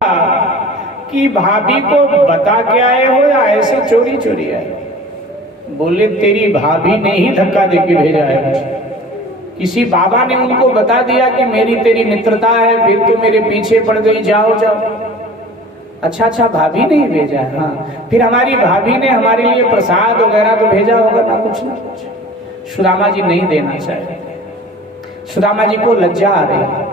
कि भाभी को बता के आए हो या ऐसे चोरी चोरी आए? बोले तेरी भाभी ने ही धक्का देके भेजा है मुझे। किसी बाबा ने उनको बता दिया कि मेरी तेरी मित्रता है, फिर तो मेरे पीछे पड़ गई, जाओ जाओ। अच्छा भाभी ने ही भेजा है। हाँ, फिर हमारी भाभी ने हमारे लिए प्रसाद वगैरह तो भेजा होगा ना कुछ ना कुछ। सुदामा जी नहीं देना चाहे। सुदामा जी को लज्जा आ रही है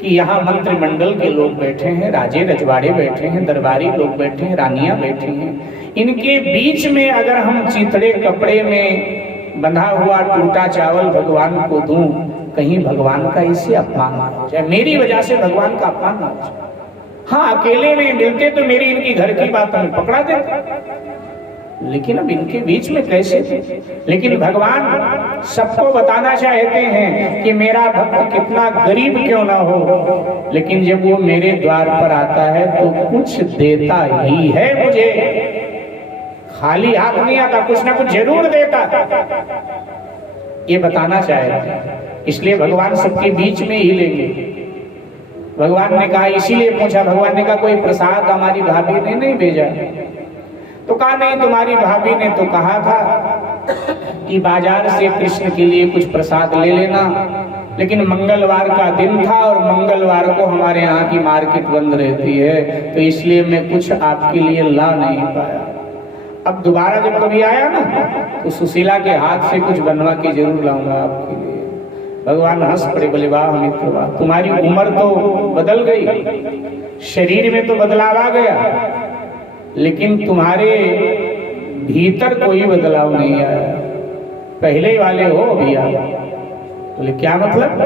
कि यहाँ मंत्रिमंडल के लोग बैठे हैं, राजे रजवाड़े बैठे हैं, दरबारी लोग बैठे हैं, रानियां बैठी हैं, इनके बीच में अगर हम चिथड़े कपड़े में बंधा हुआ टूटा चावल भगवान को दूं, कहीं भगवान का इससे अपमान ना हो जाए, मेरी वजह से भगवान का अपमान ना हो जाए। हाँ, अकेले में मिलते तो मेरी इनकी घर की बात हमें पकड़ा देते, लेकिन अब इनके बीच में कैसे थे? लेकिन भगवान सबको बताना चाहते हैं कि मेरा भक्त कितना गरीब क्यों ना हो, लेकिन जब वो मेरे द्वार पर आता है तो कुछ देता ही है मुझे। खाली हाथ नहीं आता, कुछ ना कुछ जरूर देता, ये बताना चाहते हैं। इसलिए भगवान सबके बीच में ही लेंगे। भगवान ने कहा, इसीलिए पूछा, भगवान ने कहा कोई प्रसाद हमारी भाभी ने नहीं भेजा? तो कहा नहीं, तुम्हारी भाभी ने तो कहा था कि बाजार से कृष्ण के लिए कुछ प्रसाद ले लेना, लेकिन मंगलवार का दिन था और मंगलवार को हमारे यहाँ की मार्केट बंद रहती है, तो इसलिए मैं कुछ आपके लिए ला नहीं पाया। अब दोबारा जब कभी आया ना तो सुशीला के हाथ से कुछ बनवा के जरूर लाऊंगा आपके लिए। भगवान हंस पड़े, बोले वाह मित्र वाह, तुम्हारी उम्र तो बदल गई, शरीर में तो बदलाव आ गया, लेकिन तुम्हारे भीतर कोई बदलाव नहीं आया, पहले वाले हो अभी आप। बोले क्या मतलब?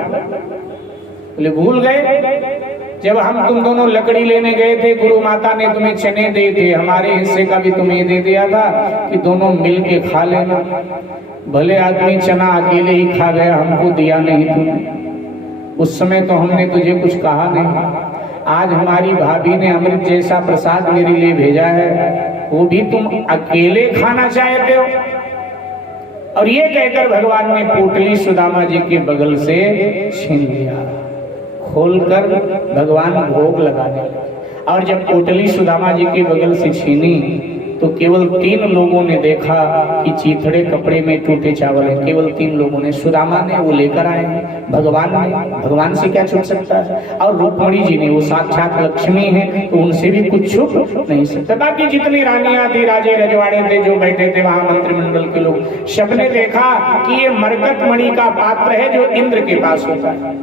बोले भूल गए जब हम तुम दोनों लकड़ी लेने गए थे, गुरु माता ने तुम्हें चने दे थे, हमारे हिस्से का भी तुम्हें दे दिया था कि दोनों मिल के खा लेना। भले आदमी चना अकेले ही खा गया, हमको दिया नहीं तुमने। उस समय तो हमने तुझे कुछ कहा नहीं। आज हमारी भाभी ने अमृत जैसा प्रसाद मेरे लिए भेजा है, वो भी तुम अकेले खाना चाहते हो? और ये कहकर भगवान ने पोटली सुदामा जी के बगल से छीन लिया। खोलकर भगवान भोग लगाने लगे, और जब पोटली सुदामा जी के बगल से छीनी तो केवल 3 लोगों ने देखा कि चीथड़े कपड़े में टूटे चावल है। केवल 3 लोगों ने, सुदामा ने वो लेकर आए हैं, भगवान ने, भगवान से क्या छुप सकता है? और रुक्मणी जी ने, वो साक्षात लक्ष्मी है, तो उनसे भी कुछ छुप नहीं सकता। बाकी जितनी रानियां थी, राजे रजवाड़े थे, जो बैठे थे वहां मंत्रिमंडल के लोग, सबने देखा कि ये मरकत मणि का पात्र है जो इंद्र के पास होता है,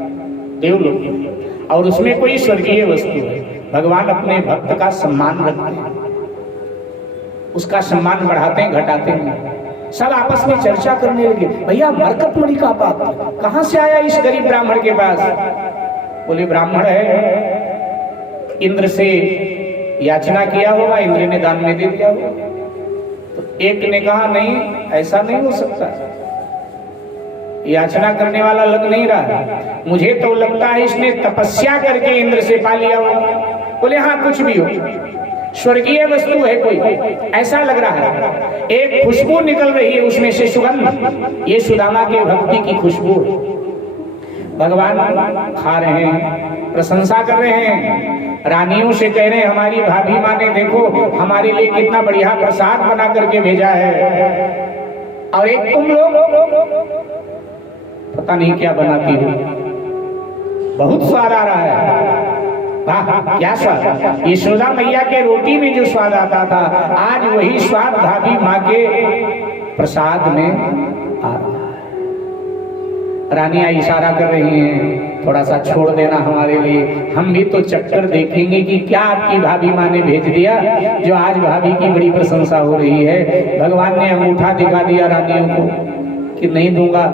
देवलोक, और उसमें कोई स्वर्गीय वस्तु है। भगवान अपने भक्त का सम्मान रखते हैं, उसका सम्मान बढ़ाते हैं, घटाते हैं। सब आपस में चर्चा करने लगे, भैया मरकत मणि का पात्र कहां से आया इस गरीब ब्राह्मण के पास? बोले ब्राह्मण है, इंद्र से याचना किया होगा, इंद्र ने दान में दे दिया होगा। तो एक ने कहा नहीं, ऐसा नहीं हो सकता, याचना करने वाला लग नहीं रहा है, मुझे तो लगता है इसने तपस्या करके इंद्र से पा लिया होगा। बोले हाँ, कुछ भी हो, स्वर्गीय वस्तु है कोई, ऐसा लग रहा है। एक खुशबू निकल रही है उसमें से, सुगंध, ये सुदामा के भक्ति की खुशबू है। भगवान खा रहे हैं, प्रशंसा कर रहे हैं, रानियों से कह रहे हैं हमारी भाभी माँ ने देखो हमारे लिए कितना बढ़िया प्रसाद बना करके भेजा है, और एक तुम लोग पता नहीं क्या बनाती हो, बहुत स्वाद आ रहा है। वाह क्या स्वाद! यशोदा मैया के रोटी में जो स्वाद आता था, आज वही स्वाद भाभी माँ के प्रसाद में आ रहा है। रानियां इशारा कर रही हैं, थोड़ा सा छोड़ देना हमारे लिए, हम भी तो चक्कर देखेंगे कि क्या आपकी भाभी माँ ने भेज दिया जो आज भाभी की बड़ी प्रशंसा हो रही है। भगवान ने अंगूठा दिखा दिया रानियों को कि नहीं दूंगा,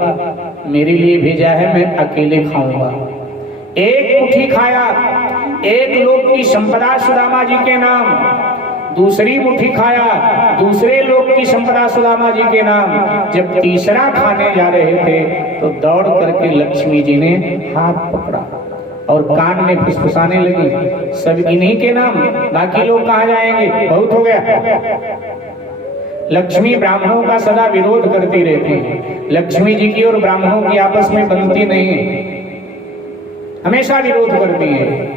मेरे लिए भेजा है, मैं अकेले खाऊंगा। एक मुट्ठी खाया, एक लोक की संपदा सुदामा जी के नाम, दूसरी मुट्ठी खाया, दूसरे लोक की संपदा सुदामा जी के नाम। जब तीसरा खाने जा रहे थे तो दौड़ करके लक्ष्मी जी ने हाथ पकड़ा और कान में फुसफुसाने लगी, सब इन्हीं के नाम, बाकी लोग कहाँ जाएंगे, बहुत हो गया। लक्ष्मी ब्राह्मणों का सदा विरोध करती रहती है, लक्ष्मी जी की और ब्राह्मणों की आपस में बनती नहीं है, हमेशा विरोध करती है।